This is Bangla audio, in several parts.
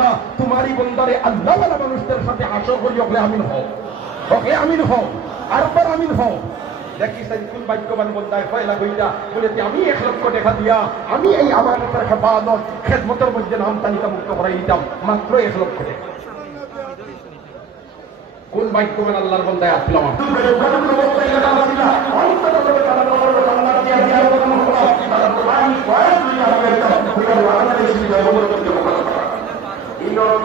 আল্লাহ তোমারই বন্দারে আল্লাহ ওয়ালা মানুষদের সাথে হাসর করি ওকে আমিন হও। ওকে আমিন হও আরবার আমিন হও। দেখি সাইকুল বাক্যবান বন্দায় হইয়া বলে আমি এক লক্ষ টাকা দিয়া, আমি এই আমানতের হেফাজত খেদমতের মধ্যে নাম তালিকা মুক্ত করাই দিতাম, মাত্র এক লক্ষ কোন বাক্যবান আল্লাহর বন্দায় আসলাম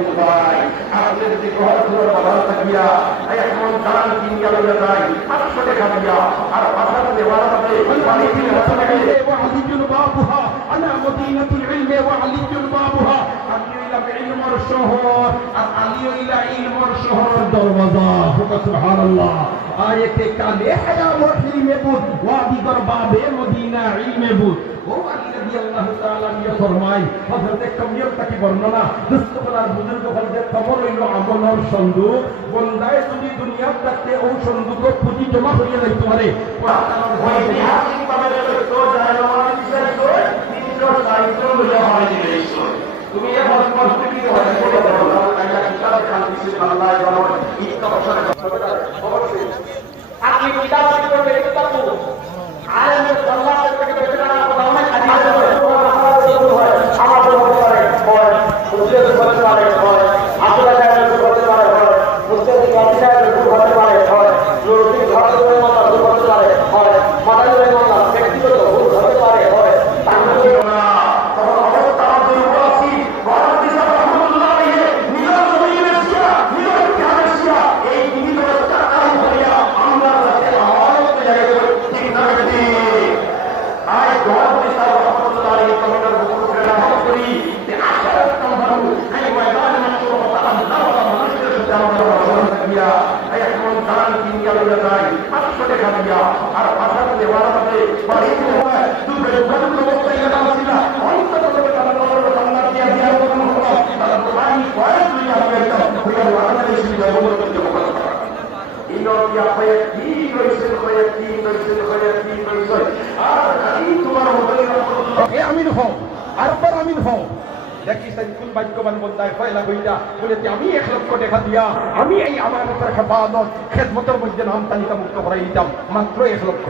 আল্লাহ দিকে বলতে পাই আমাদের যদি ঘর ঘর বাবার থাকিয়া এখন দান কিন গেল যায় পাঁচশো টাকা দিয়া আর পাঁচশো দেওয়ার মধ্যে পানি কিনে হাতে লাগে وعلي بابها أنا مدينة العلم وعلي بابها علي إلى علم الشهور علي إلى علم الشهور دروازة سبحان الله آية كالي حيا وحلم بود وادي باب مدينة علم بود ও আলী রাদিয়াল্লাহু তাআলা হযরত কমিয়র তাকে বর্ণনা দুস্তকলার বুজুর্গ হযরত খবর হইল আমলের সন্দুক, বন্দায় যদি দুনিয়ার থাকতে ও সন্দুক পুঁজি জমা করিয়ে যাইতে পারে। ঐতিহাসিক ভাবে তো জানো মানুষের হয় তুমি হয়ে পড়ে যাব আল্লাহ কিতাব খান দিছে আল্লাহ জানো ইত্তা বছরে আপনি কিতাব করবে কিতাব আলেমের আল্লাহ থেকে বেঁচে না কথা অনেক হাদিস আমাদের হতে পারে হয় মুসলিম হতে পারে হয় আব্দুল্লাহ সাহেবের হতে পারে হয় মুসলিম গাজী সাহেবের হতে পারে হয় নুরুদ্দিন ঘরের মামলা হতে পারে হয় মাদারীর মামলা ব্যক্তিগত ভুল হতে পারে হয় তাহলে না তখন অবস্থা দুর্বল আছি গরম দিশা রহমতুল্লাহ আলাইহি নিজের জমিনের শিয়া নিজের ইতিহাসের শিয়া এই দিন ব্যবস্থা কাজ করিয়া আমরা যাতে আমানত জায়গা ঠিক না ঠিক আজ গরম দিশা রহমতুল্লাহ আলাইহি তোমাদের বুকুর ফেরা করি যে আশা তোমার এই ময়দান মাত্র আল্লাহ মানুষের সাথে আমরা আচরণ করিয়া এখন দান কিন গেল যায় পাঁচশো টাকা দিয়া আর পাঁচশো দেওয়ার মধ্যে বাড়ি হয় দুপুরে গরম অবস্থায় গেল ছিল অন্তত তারা নগর বাংলা দিয়া দিয়া কোনো তারা তোমারই কয়েক দুই আমাদের হইয়া বাংলাদেশি জগৎ করতে ইন্ডিয়া হয়ে কি রয়েছে, হয়ে কি রয়েছে, হয়ে কি রয়েছে? আর খালি তোমার মতই ওকে আমিন হও আরবার আমিন হও। দেখি কোন বাক্যবান বন্দায় ফয়লা হইয়া বলে যে, আমি এক লক্ষ টাকা দিয়া, আমি এই আমার খেদমতের মধ্যে নাম তালিকা মুক্ত করাই দিতাম। মাত্র এক লক্ষ